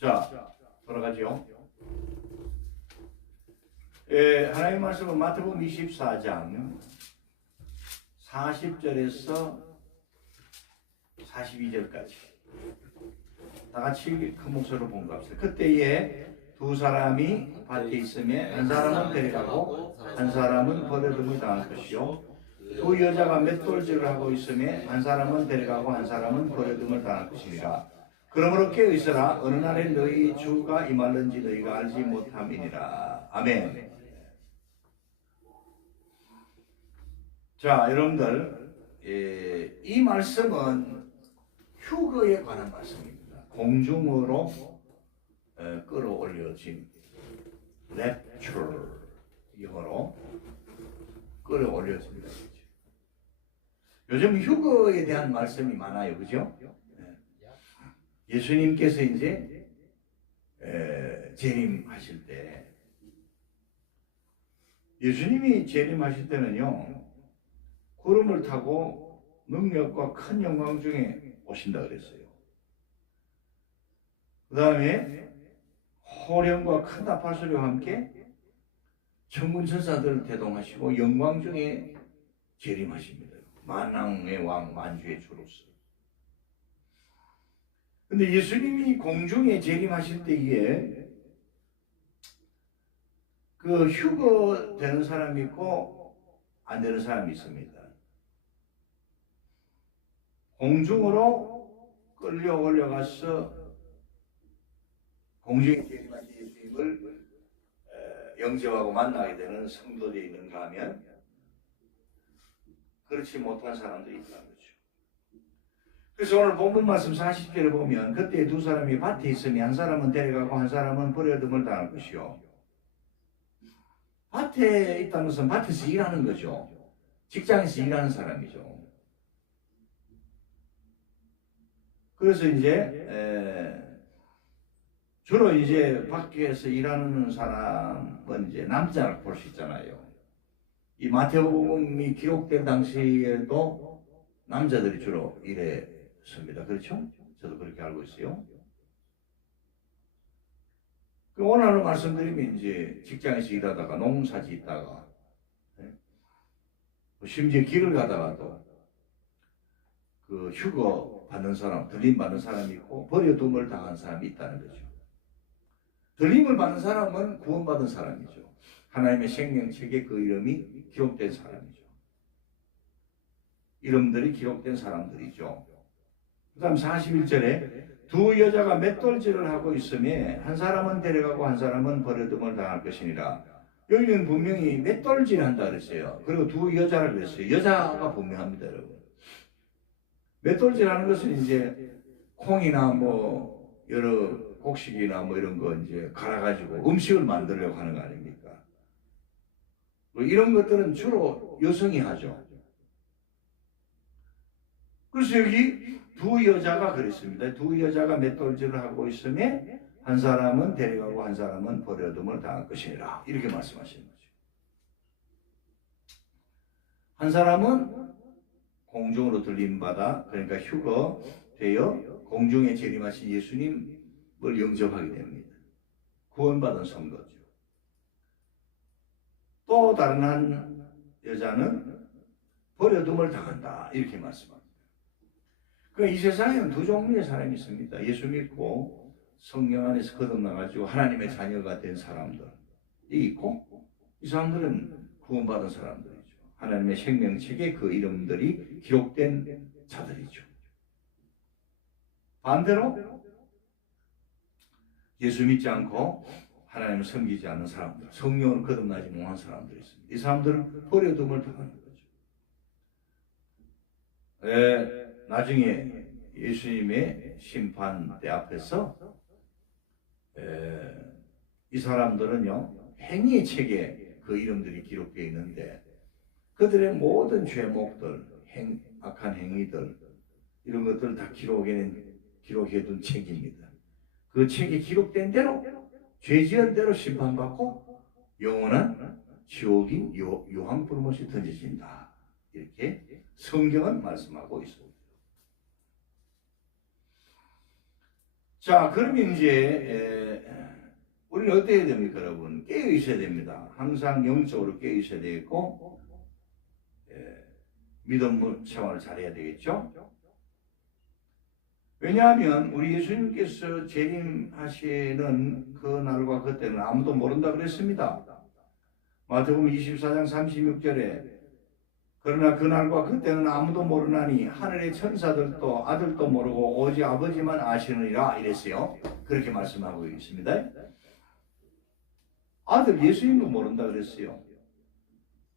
자, 돌아가죠. 하나님의 말씀은 마태복음 24장 40절에서 42절까지 다 같이 큰 목소리로 봉독합시다. 그때에 두 사람이 밭에 있으며 한 사람은 데려가고 한 사람은 버려둠을 당할 것이요, 두 여자가 맷돌질을 하고 있으며 한 사람은 데려가고 한 사람은 버려둠을 당할 것이니라. 그러므로 깨어 있으라. 어느 날에 너희 주가 임할는지 너희가 알지 못함이니라. 아멘. 자, 여러분들, 이 말씀은 휴거에 관한 말씀입니다. 공중으로 끌어올려진 rapture, 영어로 끌어올려집니다. 요즘 휴거에 대한 말씀이 많아요, 그죠? 예수님께서 이제 재림하실 때, 예수님이 재림하실 때는요, 구름을 타고 능력과 큰 영광 중에 오신다 그랬어요. 그 다음에 호령과 큰 나팔 소리와 함께 천군 천사들을 대동하시고 영광 중에 재림하십니다. 만왕의 왕, 만주의 주로서. 근데 예수님이 공중에 재림하실 때에 그 휴거 되는 사람이 있고 안 되는 사람이 있습니다. 공중으로 끌려 올려가서 공중에 재림하신 예수님을 영접하고 만나게 되는 성도들이 있는가 하면 그렇지 못한 사람들이 있다는 거죠. 그래서 오늘 본문 말씀 40절에 보면 그때 두 사람이 밭에 있으니 한 사람은 데려가고 한 사람은 버려둠을 당할 것이요. 밭에 있다는 것은 밭에서 일하는 거죠. 직장에서 일하는 사람이죠. 그래서 이제 주로 이제 밖에서 일하는 사람은 이제 남자라고 볼 수 있잖아요. 이 마태복음이 기록된 당시에도 남자들이 주로 일했습니다. 그렇죠? 저도 그렇게 알고 있어요. 오늘 하루 말씀드리면 이제 직장에서 일하다가 농사 짓다가 심지어 길을 가다가도 그 휴거 받는 사람, 들림 받는 사람이 있고 버려둠을 당한 사람이 있다는 거죠. 들림을 받는 사람은 구원받은 사람이죠. 하나님의 생명책에 그 이름이 기록된 사람이죠. 이름들이 기록된 사람들이죠. 그 다음 41절에 두 여자가 맷돌질을 하고 있으며 한 사람은 데려가고 한 사람은 버려둠을 당할 것이니라. 여기는 분명히 맷돌질 한다 그랬어요. 그리고 두 여자를 그랬어요. 여자가 분명합니다, 여러분. 맷돌질 하는 것은 이제 콩이나 뭐 여러 곡식이나 뭐 이런 거 이제 갈아가지고 음식을 만들려고 하는 거 아닙니까? 뭐 이런 것들은 주로 여성이 하죠. 그래서 여기 두 여자가 그랬습니다. 두 여자가 맷돌질을 하고 있으며 한 사람은 데려가고 한 사람은 버려둠을 당할 것이니라. 이렇게 말씀하시는 거죠. 한 사람은 공중으로 들림받아, 그러니까 휴거 되어 공중에 재림하신 예수님을 영접하게 됩니다. 구원받은 성도죠. 또 다른 한 여자는 버려둠을 당한다. 이렇게 말씀합니다. 이 세상에는 두 종류의 사람이 있습니다. 예수 믿고 성령 안에서 거듭나가지고 하나님의 자녀가 된 사람들이 있고, 이 사람들은 구원받은 사람들이죠. 하나님의 생명책에 그 이름들이 기록된 자들이죠. 반대로 예수 믿지 않고 하나님을 섬기지 않는 사람들, 성령으로 거듭나지 못한 사람들이 있습니다. 이 사람들은 버려둠을 당하는 거죠. 나중에 예수님의 심판대 앞에서 이 사람들은요, 행위의 책에 그 이름들이 기록되어 있는데 그들의 모든 죄목들, 악한 행위들, 이런 것들을 다 기록해둔 책입니다. 그 책에 기록된 대로, 죄 지은 대로 심판받고 영원한 지옥인 유황불못이 던져진다. 이렇게 성경은 말씀하고 있습니다. 자, 그러면 이제 우리는 어떻게 해야 됩니까, 여러분? 깨어 있어야 됩니다. 항상 영적으로 깨어 있어야 되겠고, 믿음 생활을 잘해야 되겠죠? 왜냐하면 우리 예수님께서 재림하시는 그 날과 그때는 아무도 모른다 그랬습니다. 마태복음 24장 36절에 그러나 그날과 그때는 아무도 모르나니 하늘의 천사들도 아들도 모르고 오직 아버지만 아시느니라 이랬어요. 그렇게 말씀하고 있습니다. 아들 예수님도 모른다 그랬어요.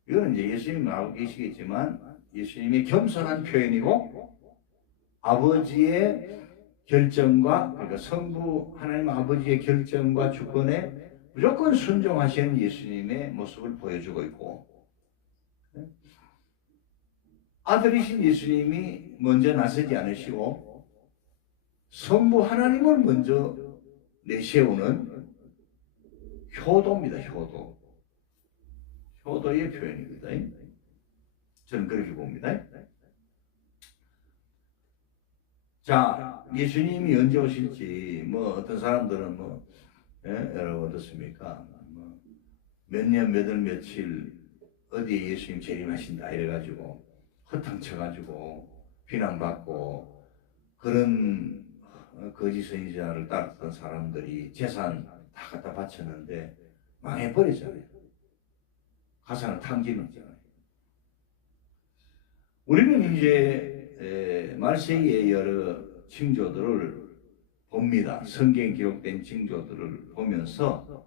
이거는 이제 예수님 알고 계시겠지만 예수님의 겸손한 표현이고 아버지의 결정과 그러니까 성부 하나님 아버지의 결정과 주권에 무조건 순종하시는 예수님의 모습을 보여주고 있고 아들이신 예수님이 먼저 나서지 않으시고 성부 하나님을 먼저 내세우는 효도입니다. 효도의 표현입니다. 저는 그렇게 봅니다. 자, 예수님이 언제 오실지 어떤 사람들은 여러분 어떻습니까? 몇 년, 몇 월, 며칠 어디에 예수님 재림하신다 이래가지고 허탕쳐가지고 비난받고 그런 거짓 선지자를 따랐던 사람들이 재산 다 갖다 바쳤는데 망해버렸잖아요. 가사는 탕진했잖아요. 우리는 이제 말세기의 여러 징조들을 봅니다. 성경에 기록된 징조들을 보면서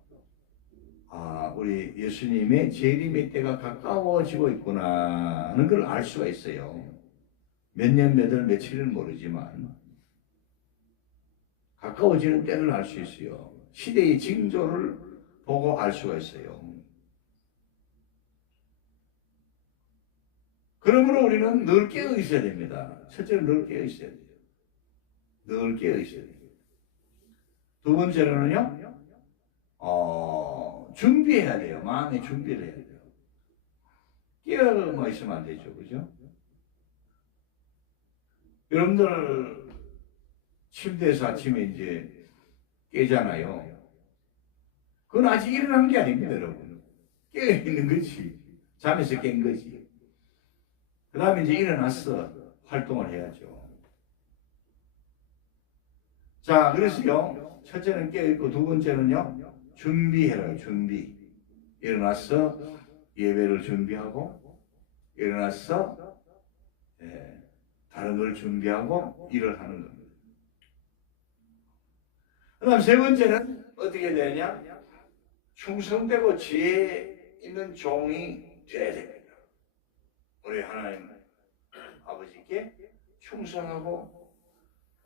우리 예수님의 재림의 때가 가까워지고 있구나 하는 걸 알 수가 있어요. 몇 년, 몇 월, 며칠은 모르지만 가까워지는 때를 알 수 있어요. 시대의 징조를 보고 알 수가 있어요. 그러므로 우리는 늘 깨어 있어야 됩니다. 첫째로 늘 깨어 있어야 돼요. 늘 깨어 있어야 됩니다. 두 번째로는요, 준비해야 돼요. 마음의 준비를 해야 돼요. 깨어만 있으면 안 되죠. 그죠? 여러분들 침대에서 아침에 이제 깨잖아요. 그건 아직 일어난 게 아닙니다, 여러분. 깨어 있는 거지. 잠에서 깬 거지. 그 다음에 이제 일어나서 활동을 해야죠. 자, 그래서요, 첫째는 깨어있고, 두 번째는요, 준비해라요, 준비. 일어나서 예배를 준비하고, 일어나서, 다른 걸 준비하고, 일을 하는 겁니다. 그 다음 세 번째는 어떻게 되냐? 충성되고 지혜 있는 종이 되어야 됩니다. 우리 하나님 아버지께 충성하고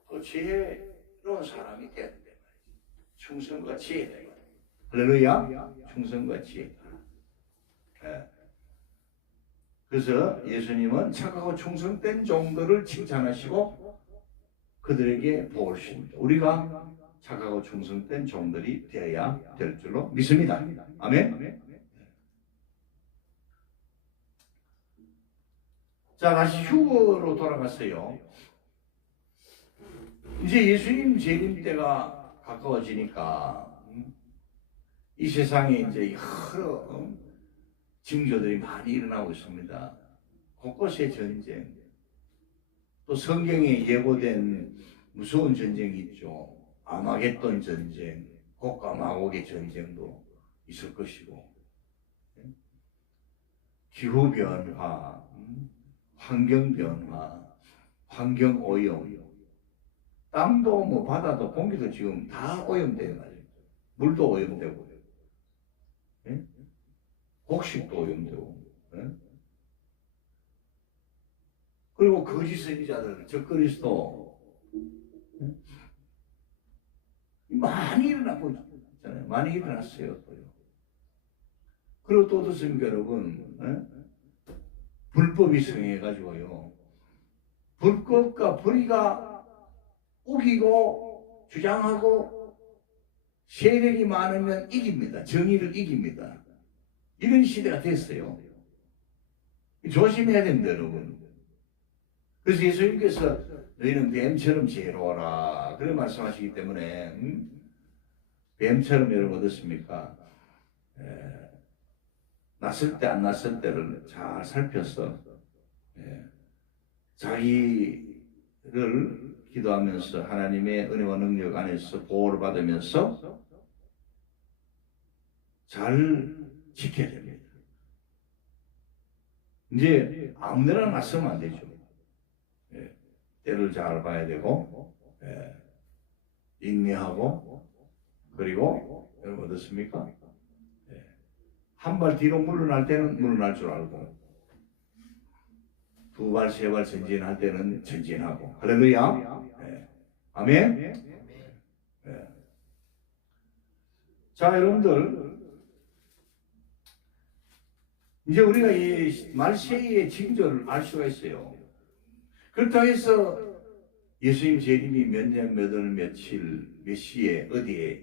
또 지혜로운 사람이 되어야 된다. 충성과 지혜다. 할렐루야. 충성과 지혜다. 그래서 예수님은 착하고 충성된 종들을 칭찬하시고 그들에게 복을 주십니다. 우리가 착하고 충성된 종들이 되어야 될 줄로 믿습니다. 아멘. 자, 다시 휴거로 돌아갔어요. 이제 예수님 재림 때가 가까워지니까 이 세상에 이제 여러 징조들이 많이 일어나고 있습니다. 곳곳에 전쟁, 또 성경에 예고된 무서운 전쟁이 있죠. 아마겟돈 전쟁, 곡과 마곡의 전쟁도 있을 것이고, 기후 변화, 환경 변화, 환경 오염, 땅도 바다도 공기도 지금 다 오염돼요. 물도 오염되고, 곡식도 오염되고, 그리고 거짓 선지자들, 적그리스도 많이 일어나고 있잖아요. 많이 일어났어요. 그리고 또 어떻습니까, 여러분? 불법이 성행해가지고요. 불법과 불의가 우기고 주장하고 세력이 많으면 이깁니다. 정의를 이깁니다. 이런 시대가 됐어요. 조심해야 됩니다, 여러분. 그래서 예수님께서 너희는 뱀처럼 지혜로워라 그런 말씀하시기 때문에 뱀처럼 여러분 어떻습니까? 났을 때 안 났을 때를 잘 살펴서 자기를 기도하면서 하나님의 은혜와 능력 안에서 보호를 받으면서 잘 지켜야 됩니다. 이제 아무데나 났으면 안 되죠. 때를 잘 봐야 되고 인내하고 그리고 여러분 어떻습니까? 한 발 뒤로 물러날 때는 물러날 줄 알고 두 발, 세 발 전진할 때는 전진하고 할렐루야. 아멘. 자 여러분들 이제 우리가 이 말세의 징조를 알 수가 있어요. 그렇다고 해서 예수님 재림이 몇 년, 몇 월, 며칠, 몇 시에 어디에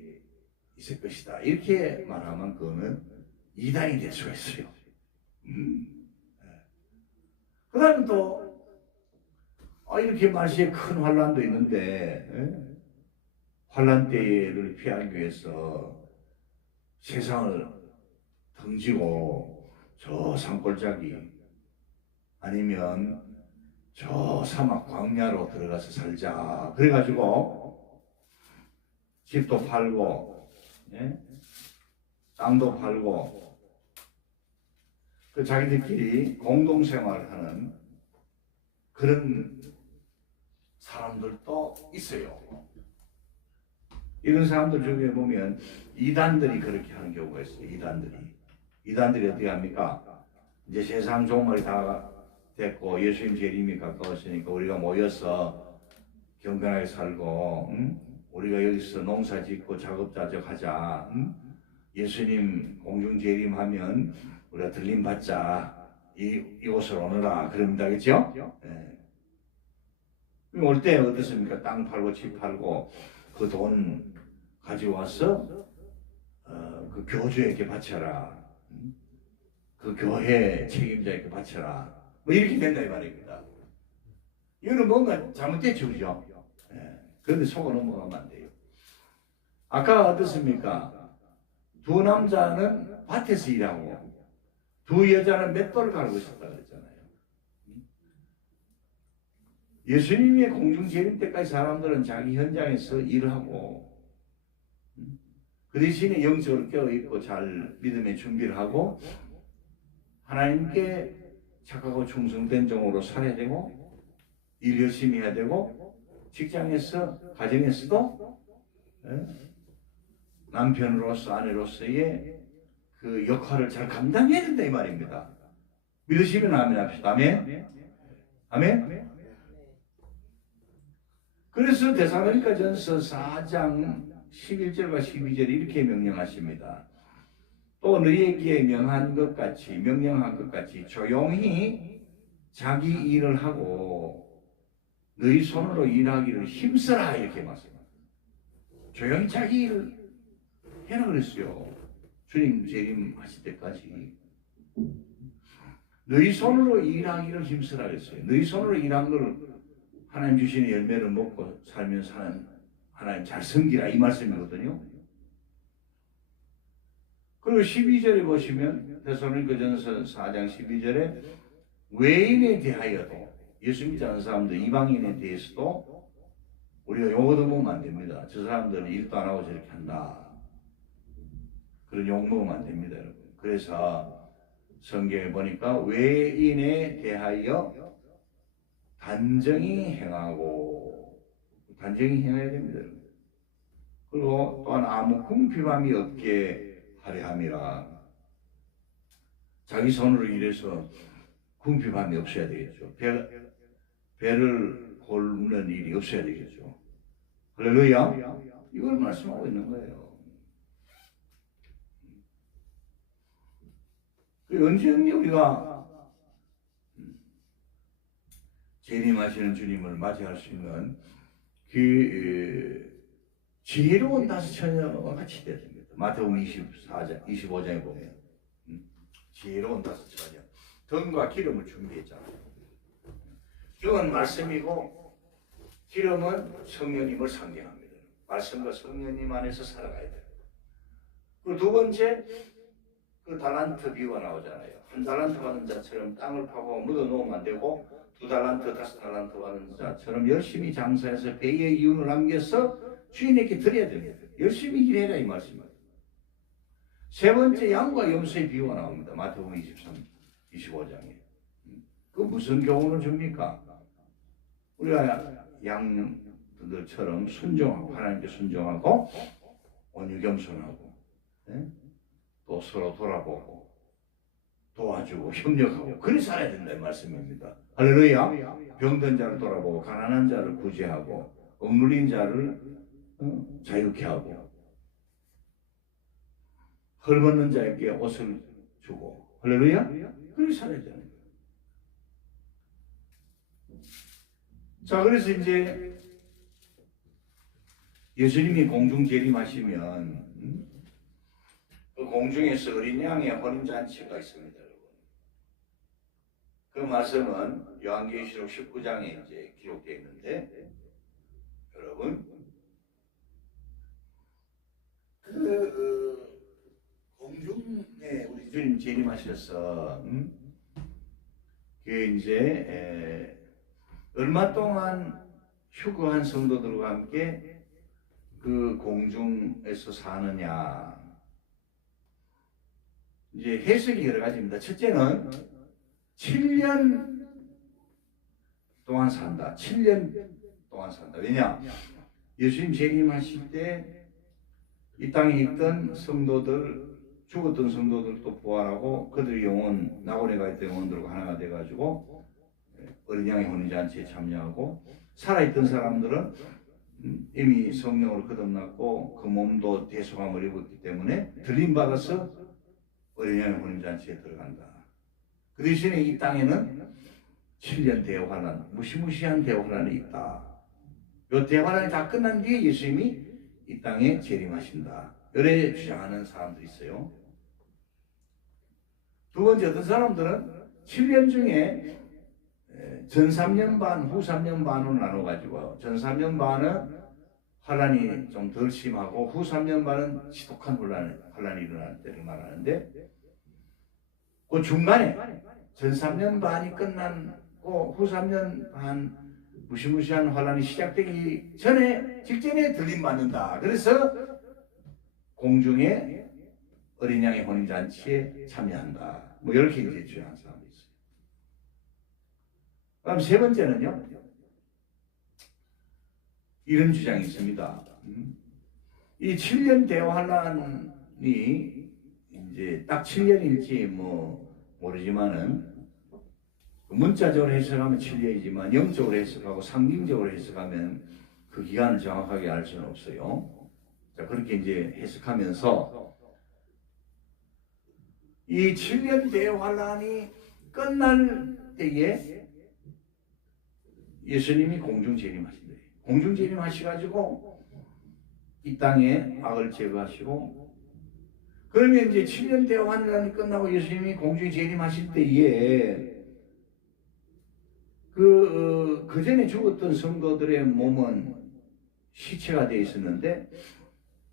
있을 것이다 이렇게 말하면 그거는 이단이 될 수가 있어요. 그 다음에 또 이렇게 말세에 큰 환란도 있는데 환란 때를 피하기 위해서 세상을 던지고 저 산골짜기 아니면 저 사막 광야로 들어가서 살자 그래가지고 집도 팔고 땅도 팔고 그 자기들끼리 공동생활하는 그런 사람들도 있어요. 이런 사람들 중에 보면 이단들이 그렇게 하는 경우가 있어요. 이단들이 어떻게 합니까? 이제 세상 종말이 다 됐고 예수님 재림이 가까웠으니까 우리가 모여서 경건하게 살고 우리가 여기서 농사 짓고 작업자적하자. 예수님 공중 재림하면 우리가 들림 받자. 이곳으로 오너라. 그럽니다. 그렇죠? 올 때 어떻습니까? 땅 팔고 집 팔고 그 돈 가져와서 그 교주에게 바쳐라. 그 교회 책임자에게 바쳐라. 뭐 이렇게 된다 이 말입니다. 이거는 뭔가 잘못됐죠, 그죠? 그런데 속아 넘어가면 안 돼요. 아까 어떻습니까? 두 남자는 밭에서 일하고 두 여자는 맷돌 갈고 있었다 그랬잖아요. 예수님의 공중 재림 때까지 사람들은 자기 현장에서 일을 하고 그 대신에 영적으로 깨어있고 잘 믿음의 준비를 하고 하나님께 착하고 충성된 종으로 살아야 되고 일 열심히 해야 되고 직장에서 가정에서도 남편으로서 아내로서의 그 역할을 잘 감당해야 된다 이 말입니다. 믿으시면 아멘 합시다. 아멘. 아멘. 그래서 데살로니가전서 4장 11절과 12절 이렇게 명령하십니다. 또 너희에게 명한 것 같이 명령한 것 같이 조용히 자기 일을 하고 너희 손으로 일하기를 힘써라 이렇게 말씀합니다. 조용히 자기 일을 해라 그랬어요. 주님 재림하실 때까지 너희 손으로 일하기를 힘쓰라 그랬어요. 너희 손으로 일한 걸 하나님 주시는 열매를 먹고 살면서 하나님 잘 섬기라 이 말씀이거든요. 그리고 12절에 보시면 데살로니가전서 4장 12절에 외인에 대하여도 예수 믿지 않는 사람들 이방인에 대해서도 우리가 욕 먹으면 안 됩니다. 저 사람들은 일도 안 하고 저렇게 한다. 그런 욕 먹으면 안 됩니다, 여러분. 그래서 성경에 보니까 외인에 대하여 단정히 행해야 됩니다. 그리고 또한 아무 궁핍함이 없게 하려 함이라. 자기 손으로 일해서 궁핍함이 없어야 되겠죠. 배를 골는 일이 없어야 되겠죠. 할렐루야. 이걸 말씀하고 있는 거예요. 언제든지 우리가 재림하시는 주님을 맞이할 수 있는 그 지혜로운 다섯 처녀와 같이 돼야 됩니다. 마태복음 25장에 보면 지혜로운 다섯 처녀 등과 기름을 준비했잖아요. 영은 말씀이고 기름은 성령님을 상징합니다. 말씀과 성령님 안에서 살아가야 돼요. 그리고 두 번째, 그 달란트 비유가 나오잖아요. 한 달란트 받은 자처럼 땅을 파고 묻어 놓으면 안 되고, 두 달란트, 다섯 달란트 받은 자처럼 열심히 장사해서 배의 이윤을 남겨서 주인에게 드려야 됩니다. 열심히 일해라 이 말씀입니다. 세 번째, 양과 염소의 비유가 나옵니다. 마태복음 25장에. 그 무슨 교훈을 줍니까? 우리가 양들처럼 순종하고, 하나님께 순종하고, 온유겸손하고, 또 서로 돌아보고, 도와주고, 협력하고, 그리 살아야 된다는 말씀입니다. 할렐루야. 병든 자를 돌아보고, 가난한 자를 구제하고, 억눌린 자를 자유케 하고, 헐벗는 자에게 옷을 주고, 할렐루야. 그리 살아야 되는 거예요. 자, 그래서 이제 예수님이 공중 재림하시면 그 공중에서 어린 양의 혼인잔치가 있습니다, 여러분. 그 말씀은 요한계시록 19장에 이제 기록되어 있는데, 여러분, 공중에 우리 주님 재림하셔서 그게 이제 얼마 동안 휴거한 성도들과 함께 그 공중에서 사느냐, 이제 해석이 여러 가지입니다. 첫째는 7년 동안 산다. 7년 동안 산다. 왜냐? 예수님 재림하실 때 이 땅에 있던 성도들, 죽었던 성도들도 부활하고 그들의 영혼, 낙원에 가 있던 영혼들과 하나가 돼가지고 어린 양의 혼인잔치에 참여하고, 살아있던 사람들은 이미 성령으로 거듭났고 그 몸도 대속함을 입었기 때문에 들림받아서 어린 양의 혼인잔치에 들어간다. 그 대신에 이 땅에는 7년 대환란, 무시무시한 대환란이 있다. 이 대환란이 다 끝난 뒤에 예수님이 이 땅에 재림하신다. 이래 주장하는 사람들이 있어요. 두 번째, 어떤 사람들은 7년 중에 전 3년 반, 후 3년 반으로 나눠가지고, 전 3년 반은 환란이 좀 덜 심하고 후 3년 반은 지독한 환란이 일어날 때를 말하는데, 그 중간에 전 3년 반이 끝나고 후 3년 반 무시무시한 환란이 시작되기 전에, 직전에 들림받는다. 그래서 공중에 어린 양의 혼인잔치에 참여한다. 뭐 이렇게 이제 주장하는 사람이 있어요. 그럼 세 번째는요, 이런 주장이 있습니다. 이 7년 대환란이 이제 딱 7년일지 뭐 모르지만은, 문자적으로 해석하면 7년이지만 영적으로 해석하고 상징적으로 해석하면 그 기간을 정확하게 알 수는 없어요. 자, 그렇게 이제 해석하면서 이 7년 대환란이 끝날 때에 예수님이 공중 재림하신대요. 공중 재림하셔가지고 이 땅에 악을 제거하시고, 그러면 이제 7년 대환란이 끝나고 예수님이 공중 재림하실 때에 그 전에 죽었던 성도들의 몸은 시체가 되어 있었는데,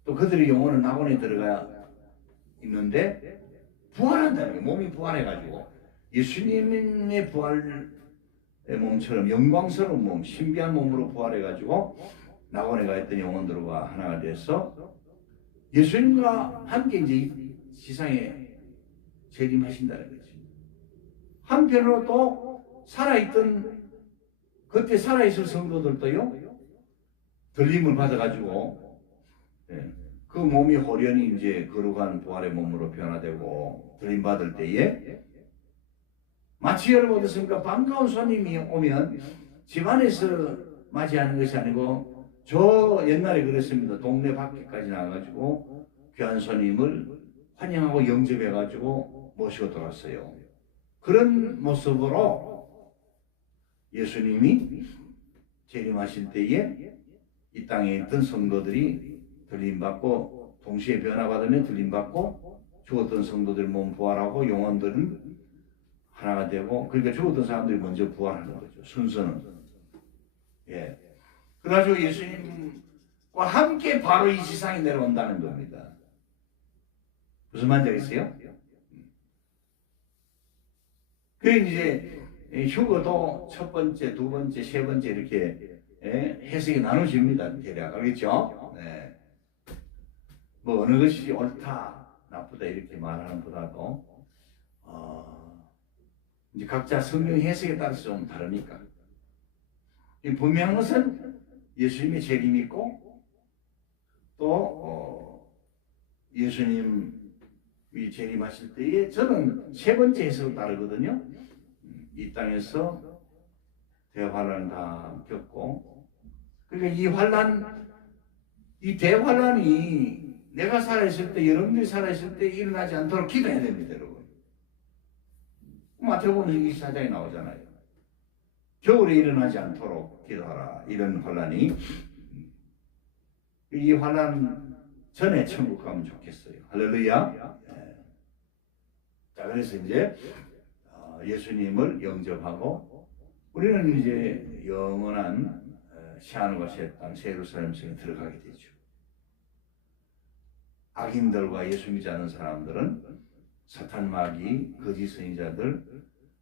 또 그들의 영혼은 낙원에 들어가 있는데 부활한다는 거예요. 몸이 부활해가지고 예수님의 부활의 몸처럼 영광스러운 몸, 신비한 몸으로 부활해가지고 낙원에 가 있던 영혼들과 하나가 돼서 예수님과 함께 이제 지상에 재림하신다는 거죠. 한편으로 또 살아있던, 그때 살아있을 성도들도요, 들림을 받아가지고 그 몸이 호련히 이제 거룩한 부활의 몸으로 변화되고 들림 받을 때에, 마치 여러분 어떻습니까? 반가운 손님이 오면 집안에서 맞이하는 것이 아니고, 저 옛날에 그랬습니다. 동네 밖에까지 나가가지고 귀한 손님을 환영하고 영접해가지고 모시고 돌았어요. 그런 모습으로 예수님이 재림하실 때에 이 땅에 있던 성도들이 들림받고, 동시에 변화받으면 들림받고, 죽었던 성도들 몸 부활하고 영혼들은 하나가 되고, 그러니까 죽었던 사람들이 먼저 부활하는 거죠. 순서는. 예. 그래가지고 예수님과 함께 바로 이 지상에 내려온다는 겁니다. 무슨 말인지 알겠어요? 그래 이제 휴거도 첫 번째, 두 번째, 세 번째 이렇게 해석이 나눠집니다. 대략 알겠죠? 네. 뭐 어느 것이 옳다, 나쁘다 이렇게 말하는 보다도 이제 각자 성경 해석에 따라서 좀 다르니까. 분명한 것은 예수님의 재림이 있고 또 예수님이 재림하실 때에 저는 세 번째 해석을 따르거든요. 이 땅에서 대환란을 다 겪고, 그러니까 이 대환란이 내가 살아있을 때, 여러분들이 살아있을 때 일어나지 않도록 기도해야 됩니다, 여러분. 마태복음 24장에 나오잖아요. 겨울에 일어나지 않도록 기도하라. 이런 환란이. 이 환란 전에 천국 가면 좋겠어요. 할렐루야. 네. 자, 그래서 이제 예수님을 영접하고 우리는 이제 영원한 새하늘과 새 땅, 새 예루살렘 성에 들어가게 되죠. 악인들과 예수 믿지 않는 사람들은 사탄 마귀, 거짓 선지자들,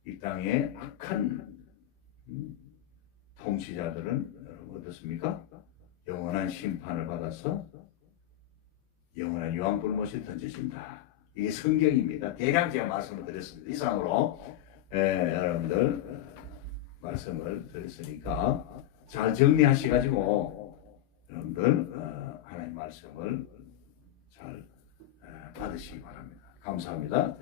이 땅의 악한 통치자들은 어떻습니까? 영원한 심판을 받아서 영원한 유황불못이 던져진다. 이게 성경입니다. 대략 제가 말씀을 드렸습니다. 이상으로 여러분들 말씀을 드렸으니까 잘 정리하셔가지고 여러분들 하나님 말씀을 잘 받으시기 바랍니다. 감사합니다.